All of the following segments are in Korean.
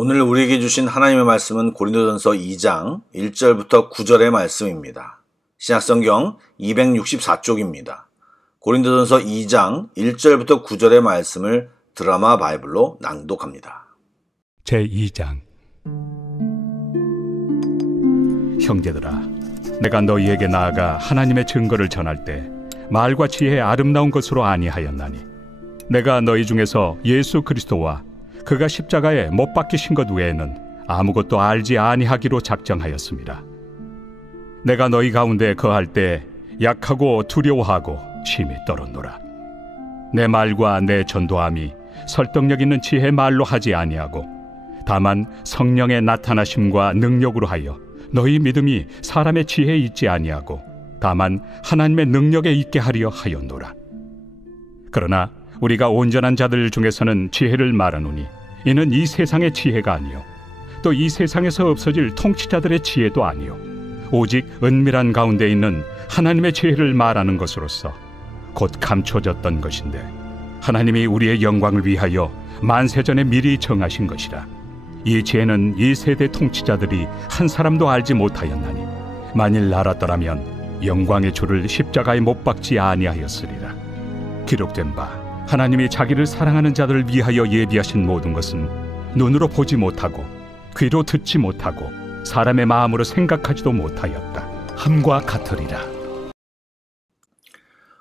오늘 우리에게 주신 하나님의 말씀은 고린도전서 2장 1절부터 9절의 말씀입니다. 신약성경 264쪽입니다. 고린도전서 2장 1절부터 9절의 말씀을 드라마 바이블로 낭독합니다. 제2장. 형제들아, 내가 너희에게 나아가 하나님의 증거를 전할 때 말과 지혜의 아름다운 것으로 아니하였나니, 내가 너희 중에서 예수 그리스도와 그가 십자가에 못 박히신 것 외에는 아무것도 알지 아니하기로 작정하였습니다. 내가 너희 가운데 거할 때 약하고 두려워하고 심히 떨었노라. 내 말과 내 전도함이 설득력 있는 지혜 말로 하지 아니하고, 다만 성령의 나타나심과 능력으로 하여 너희 믿음이 사람의 지혜에 있지 아니하고 다만 하나님의 능력에 있게 하려 하였노라. 그러나 우리가 온전한 자들 중에서는 지혜를 말하노니, 이는 이 세상의 지혜가 아니요 또 이 세상에서 없어질 통치자들의 지혜도 아니요 오직 은밀한 가운데 있는 하나님의 지혜를 말하는 것으로서 곧 감춰졌던 것인데, 하나님이 우리의 영광을 위하여 만세전에 미리 정하신 것이라. 이 지혜는 이 세대 통치자들이 한 사람도 알지 못하였나니, 만일 알았더라면 영광의 주를 십자가에 못 박지 아니하였으리라. 기록된 바, 하나님이 자기를 사랑하는 자들을 위하여 예비하신 모든 것은 눈으로 보지 못하고 귀로 듣지 못하고 사람의 마음으로 생각하지도 못하였다 함과 같으리라.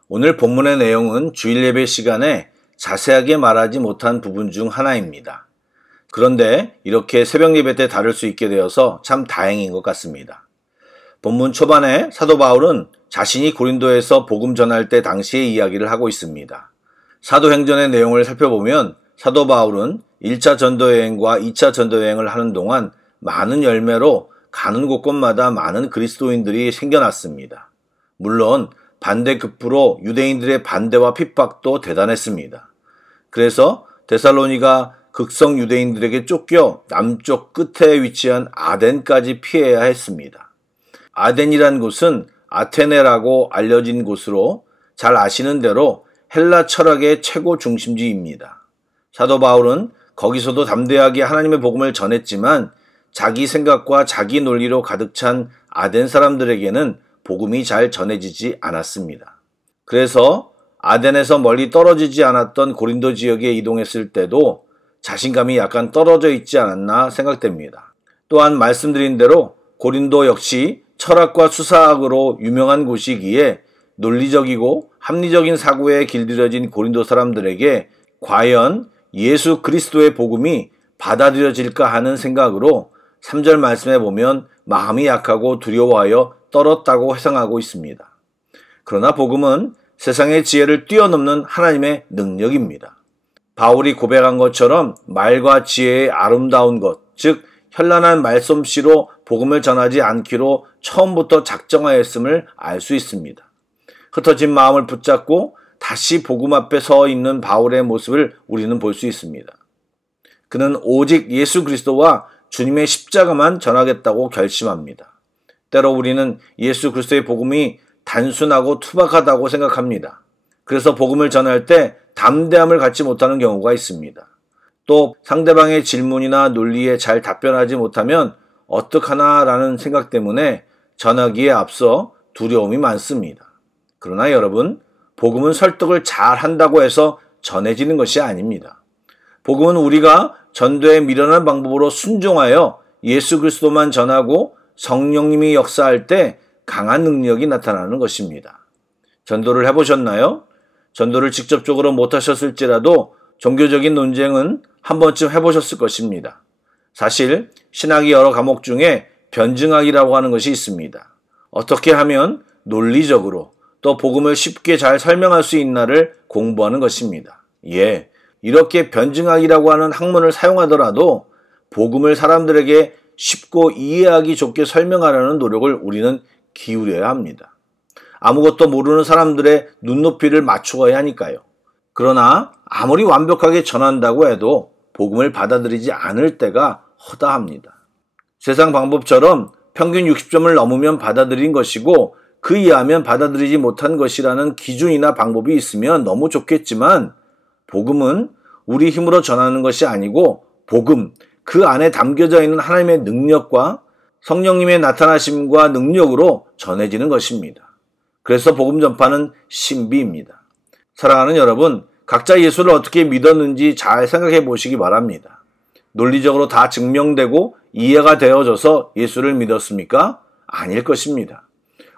오늘 본문의 내용은 주일 예배 시간에 자세하게 말하지 못한 부분 중 하나입니다. 그런데 이렇게 새벽 예배 때 다룰 수 있게 되어서 참 다행인 것 같습니다. 본문 초반에 사도 바울은 자신이 고린도에서 복음 전할 때 당시의 이야기를 하고 있습니다. 사도행전의 내용을 살펴보면 사도 바울은 1차 전도여행과 2차 전도여행을 하는 동안 많은 열매로 가는 곳곳마다 많은 그리스도인들이 생겨났습니다. 물론 반대급부로 유대인들의 반대와 핍박도 대단했습니다. 그래서 데살로니가 극성 유대인들에게 쫓겨 남쪽 끝에 위치한 아덴까지 피해야 했습니다. 아덴이란 곳은 아테네라고 알려진 곳으로 잘 아시는 대로 헬라 철학의 최고 중심지입니다. 사도 바울은 거기서도 담대하게 하나님의 복음을 전했지만 자기 생각과 자기 논리로 가득 찬 아덴 사람들에게는 복음이 잘 전해지지 않았습니다. 그래서 아덴에서 멀리 떨어지지 않았던 고린도 지역에 이동했을 때도 자신감이 약간 떨어져 있지 않았나 생각됩니다. 또한 말씀드린 대로 고린도 역시 철학과 수사학으로 유명한 곳이기에 논리적이고 합리적인 사고에 길들여진 고린도 사람들에게 과연 예수 그리스도의 복음이 받아들여질까 하는 생각으로 3절 말씀에 보면 마음이 약하고 두려워하여 떨었다고 회상하고 있습니다. 그러나 복음은 세상의 지혜를 뛰어넘는 하나님의 능력입니다. 바울이 고백한 것처럼 말과 지혜의 아름다운 것, 즉 현란한 말솜씨로 복음을 전하지 않기로 처음부터 작정하였음을 알 수 있습니다. 흩어진 마음을 붙잡고 다시 복음 앞에 서 있는 바울의 모습을 우리는 볼 수 있습니다. 그는 오직 예수 그리스도와 주님의 십자가만 전하겠다고 결심합니다. 때로 우리는 예수 그리스도의 복음이 단순하고 투박하다고 생각합니다. 그래서 복음을 전할 때 담대함을 갖지 못하는 경우가 있습니다. 또 상대방의 질문이나 논리에 잘 답변하지 못하면 어떡하나라는 생각 때문에 전하기에 앞서 두려움이 많습니다. 그러나 여러분, 복음은 설득을 잘 한다고 해서 전해지는 것이 아닙니다. 복음은 우리가 전도에 미련한 방법으로 순종하여 예수 그리스도만 전하고 성령님이 역사할 때 강한 능력이 나타나는 것입니다. 전도를 해보셨나요? 전도를 직접적으로 못하셨을지라도 종교적인 논쟁은 한 번쯤 해보셨을 것입니다. 사실 신학의 여러 과목 중에 변증학이라고 하는 것이 있습니다. 어떻게 하면 논리적으로 또 복음을 쉽게 잘 설명할 수 있나를 공부하는 것입니다. 이렇게 변증학이라고 하는 학문을 사용하더라도 복음을 사람들에게 쉽고 이해하기 좋게 설명하려는 노력을 우리는 기울여야 합니다. 아무것도 모르는 사람들의 눈높이를 맞추어야 하니까요. 그러나 아무리 완벽하게 전한다고 해도 복음을 받아들이지 않을 때가 허다합니다. 세상 방법처럼 평균 60점을 넘으면 받아들인 것이고 그 이하면 받아들이지 못한 것이라는 기준이나 방법이 있으면 너무 좋겠지만, 복음은 우리 힘으로 전하는 것이 아니고 복음, 그 안에 담겨져 있는 하나님의 능력과 성령님의 나타나심과 능력으로 전해지는 것입니다. 그래서 복음 전파는 신비입니다. 사랑하는 여러분, 각자 예수를 어떻게 믿었는지 잘 생각해 보시기 바랍니다. 논리적으로 다 증명되고 이해가 되어져서 예수를 믿었습니까? 아닐 것입니다.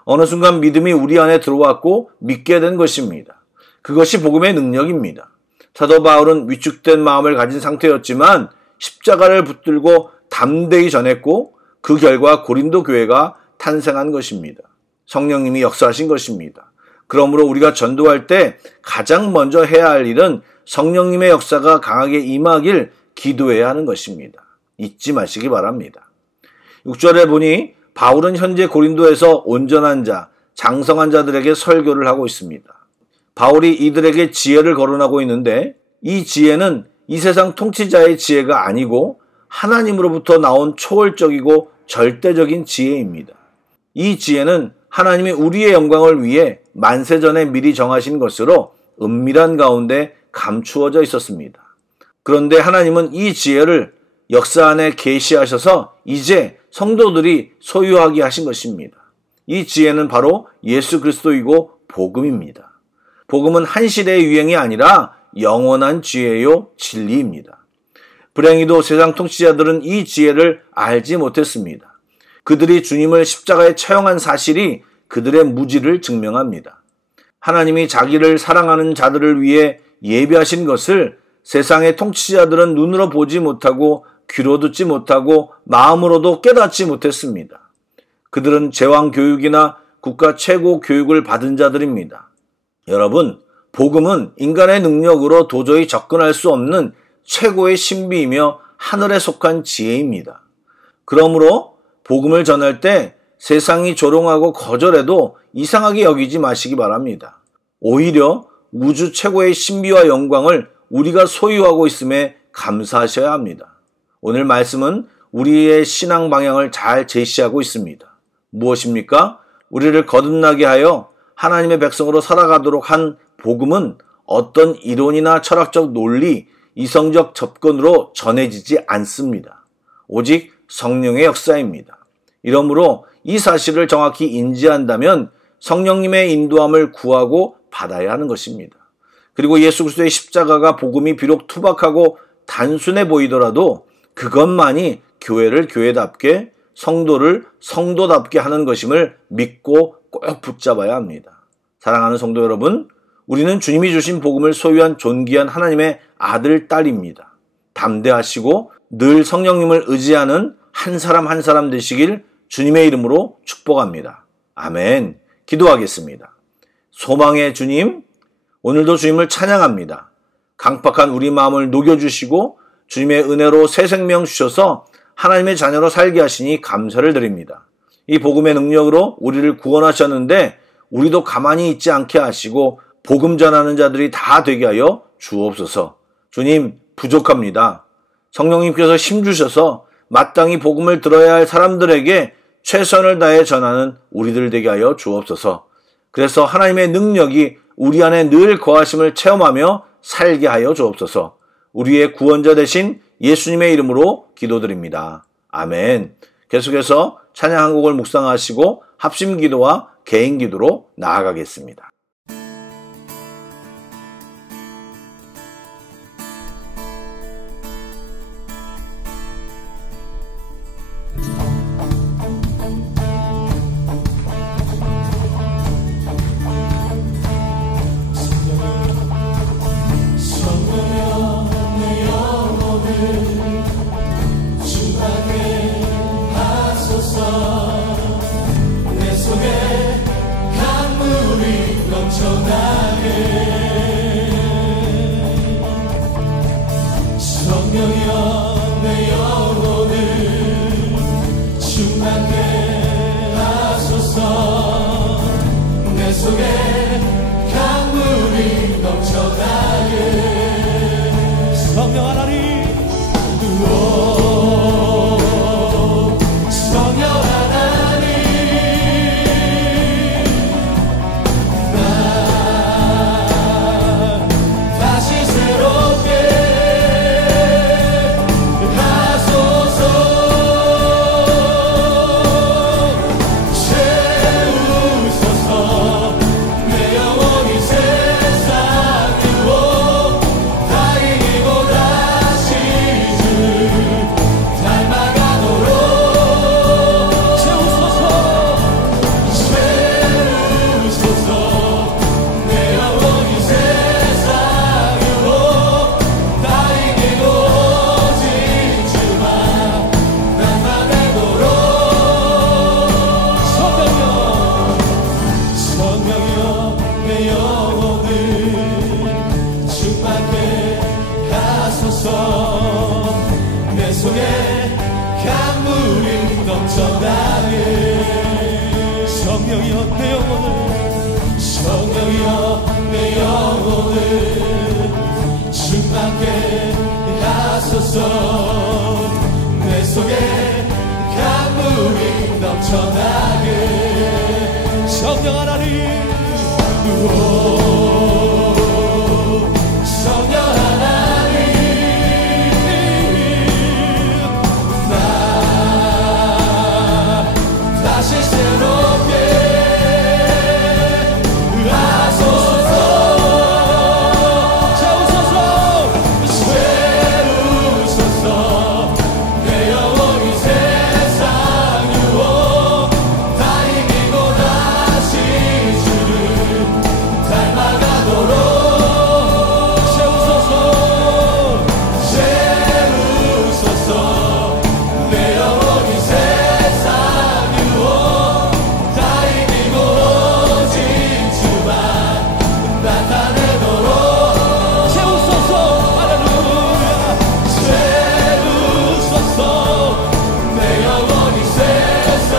어느 순간 믿음이 우리 안에 들어왔고 믿게 된 것입니다. 그것이 복음의 능력입니다. 사도 바울은 위축된 마음을 가진 상태였지만 십자가를 붙들고 담대히 전했고 그 결과 고린도 교회가 탄생한 것입니다. 성령님이 역사하신 것입니다. 그러므로 우리가 전도할 때 가장 먼저 해야 할 일은 성령님의 역사가 강하게 임하길 기도해야 하는 것입니다. 잊지 마시기 바랍니다. 6절에 보니 바울은 현재 고린도에서 온전한 자, 장성한 자들에게 설교를 하고 있습니다. 바울이 이들에게 지혜를 거론하고 있는데 이 지혜는 이 세상 통치자의 지혜가 아니고 하나님으로부터 나온 초월적이고 절대적인 지혜입니다. 이 지혜는 하나님이 우리의 영광을 위해 만세전에 미리 정하신 것으로 은밀한 가운데 감추어져 있었습니다. 그런데 하나님은 이 지혜를 역사 안에 계시하셔서 이제 성도들이 소유하게 하신 것입니다. 이 지혜는 바로 예수 그리스도이고 복음입니다. 복음은 한 시대의 유행이 아니라 영원한 지혜요 진리입니다. 불행히도 세상 통치자들은 이 지혜를 알지 못했습니다. 그들이 주님을 십자가에 처형한 사실이 그들의 무지를 증명합니다. 하나님이 자기를 사랑하는 자들을 위해 예비하신 것을 세상의 통치자들은 눈으로 보지 못하고 귀로 듣지 못하고 마음으로도 깨닫지 못했습니다. 그들은 제왕 교육이나 국가 최고 교육을 받은 자들입니다. 여러분, 복음은 인간의 능력으로 도저히 접근할 수 없는 최고의 신비이며 하늘에 속한 지혜입니다. 그러므로 복음을 전할 때 세상이 조롱하고 거절해도 이상하게 여기지 마시기 바랍니다. 오히려 우주 최고의 신비와 영광을 우리가 소유하고 있음에 감사하셔야 합니다. 오늘 말씀은 우리의 신앙 방향을 잘 제시하고 있습니다. 무엇입니까? 우리를 거듭나게 하여 하나님의 백성으로 살아가도록 한 복음은 어떤 이론이나 철학적 논리, 이성적 접근으로 전해지지 않습니다. 오직 성령의 역사입니다. 이러므로 이 사실을 정확히 인지한다면 성령님의 인도함을 구하고 받아야 하는 것입니다. 그리고 예수 그리스도의 십자가가 복음이 비록 투박하고 단순해 보이더라도 그것만이 교회를 교회답게, 성도를 성도답게 하는 것임을 믿고 꼭 붙잡아야 합니다. 사랑하는 성도 여러분, 우리는 주님이 주신 복음을 소유한 존귀한 하나님의 아들, 딸입니다. 담대하시고 늘 성령님을 의지하는 한 사람 한 사람 되시길 주님의 이름으로 축복합니다. 아멘. 기도하겠습니다. 소망의 주님, 오늘도 주님을 찬양합니다. 강팍한 우리 마음을 녹여주시고 주님의 은혜로 새 생명 주셔서 하나님의 자녀로 살게 하시니 감사를 드립니다. 이 복음의 능력으로 우리를 구원하셨는데 우리도 가만히 있지 않게 하시고 복음 전하는 자들이 다 되게 하여 주옵소서. 주님, 부족합니다. 성령님께서 힘주셔서 마땅히 복음을 들어야 할 사람들에게 최선을 다해 전하는 우리들 되게 하여 주옵소서. 그래서 하나님의 능력이 우리 안에 늘 거하심을 체험하며 살게 하여 주옵소서. 우리의 구원자 되신 예수님의 이름으로 기도드립니다. 아멘. 계속해서 찬양 한 곡을 묵상하시고 합심 기도와 개인 기도로 나아가겠습니다. 다시 새롭게 하소서. 하소서. 내 속에 강물이 넘쳐나게. 성령이여 내 영혼을, 성령이여 내 영혼을 충만케 하소서. 내 속에 강물이 넘쳐나게. 성령 하나님, 성령 하나님, 나 다시 새롭게 하소서. 채우소서, 채우소서. 내 영혼이 세상 유혹 다 이기고 다시 주를 닮아가도록 채우소서, 채우소서. 내 영혼이 세상 유혹 다 이기고 오직 주만 나타내도록 채우소서. 할렐루야. 채우소서. 내 영혼이 세상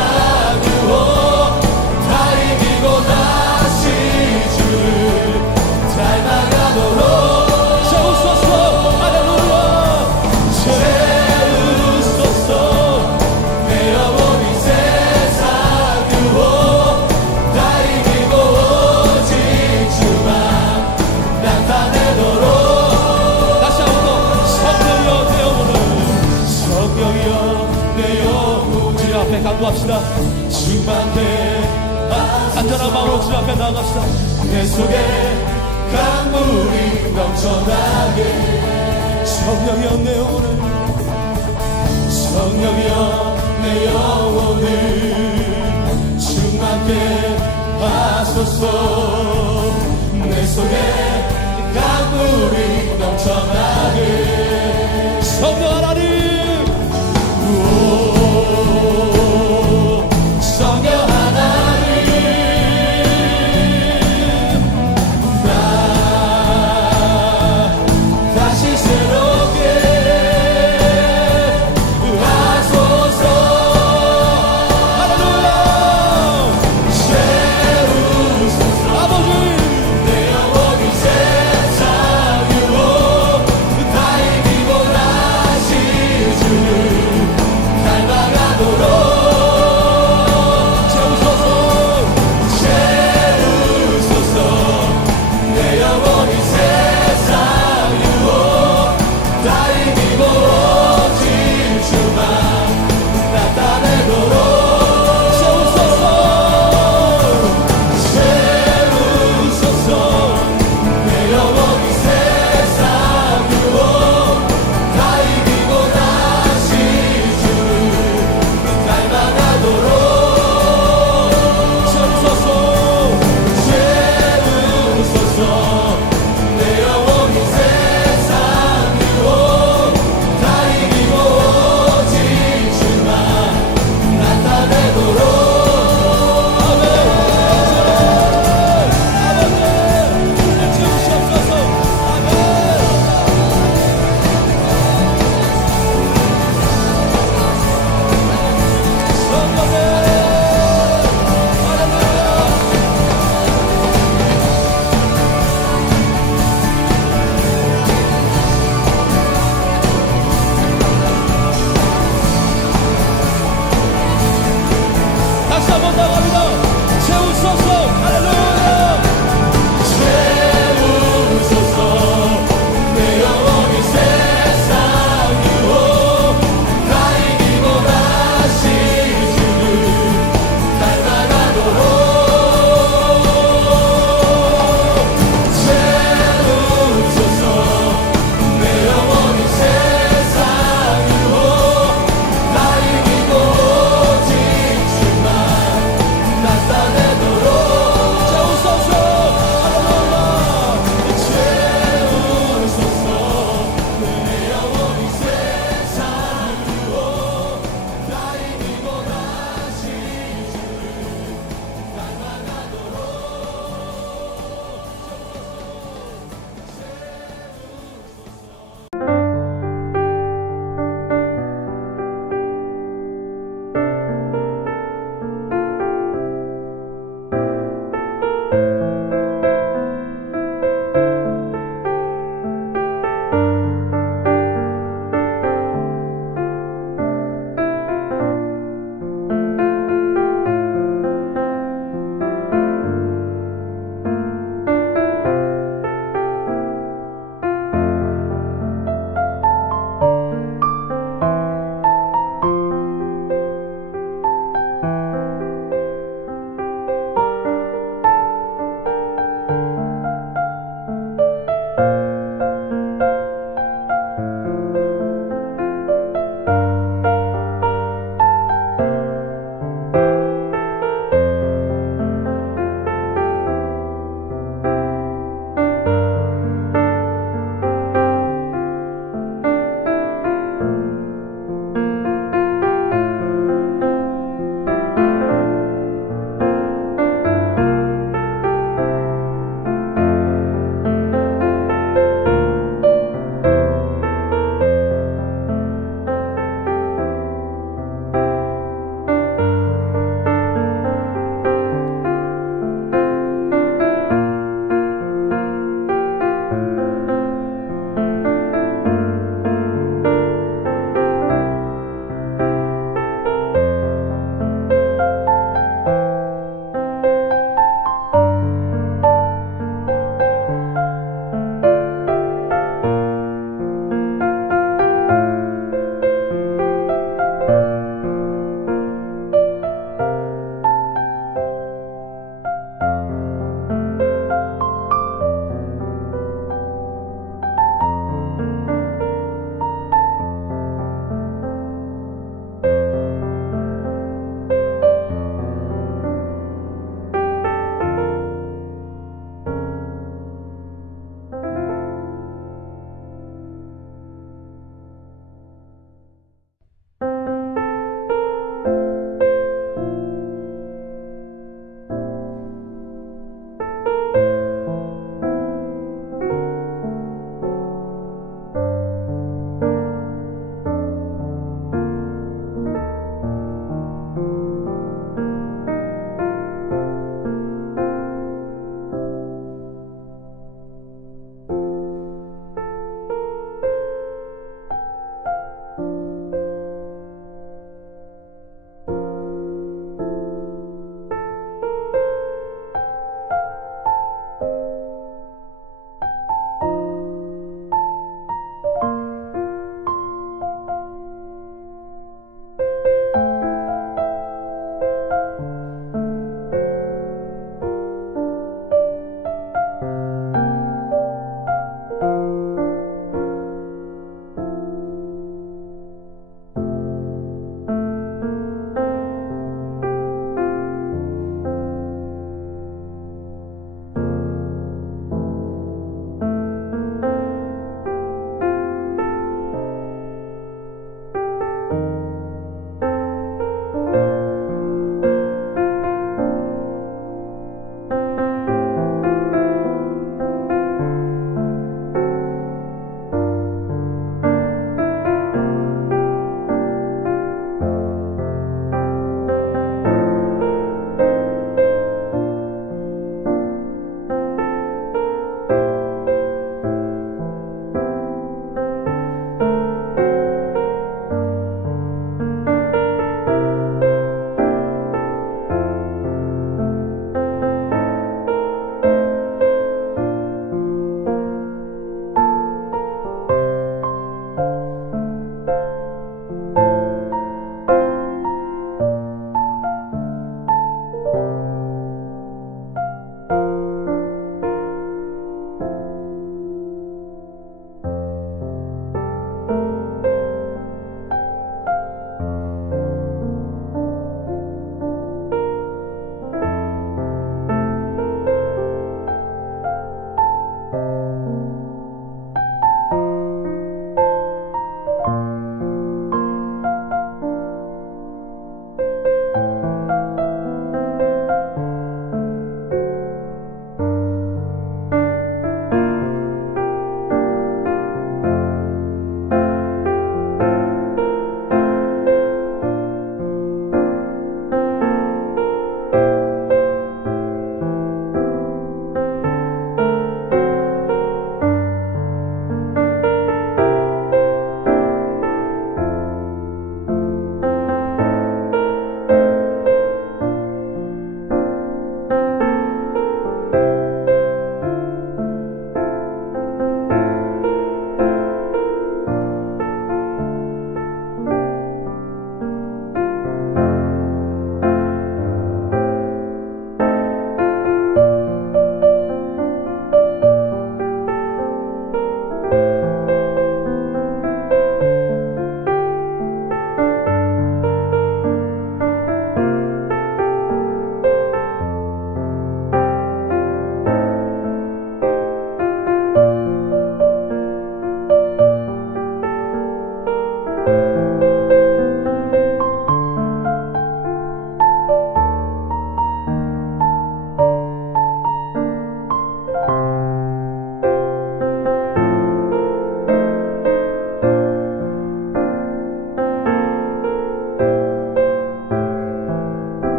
유혹 다 이기고 다시 주를 닮아가도록 채우소서. 할렐루야. 채우소서. 내 영혼이 세상 유혹 다 이기고 오직 주만 나타내도록. 다시 한번 성령이여 내 영혼을, 성령이여 내 영혼. 주님 앞에 간구합시다. 충만케 안전한 마음으로 주님 앞에 나아갑시다. 내 속에 강물이 넘쳐나게. 성령이여 내 영혼을, 성령이여 내 영혼을 충만케 하소서. 내 속에 강물이 넘쳐나게.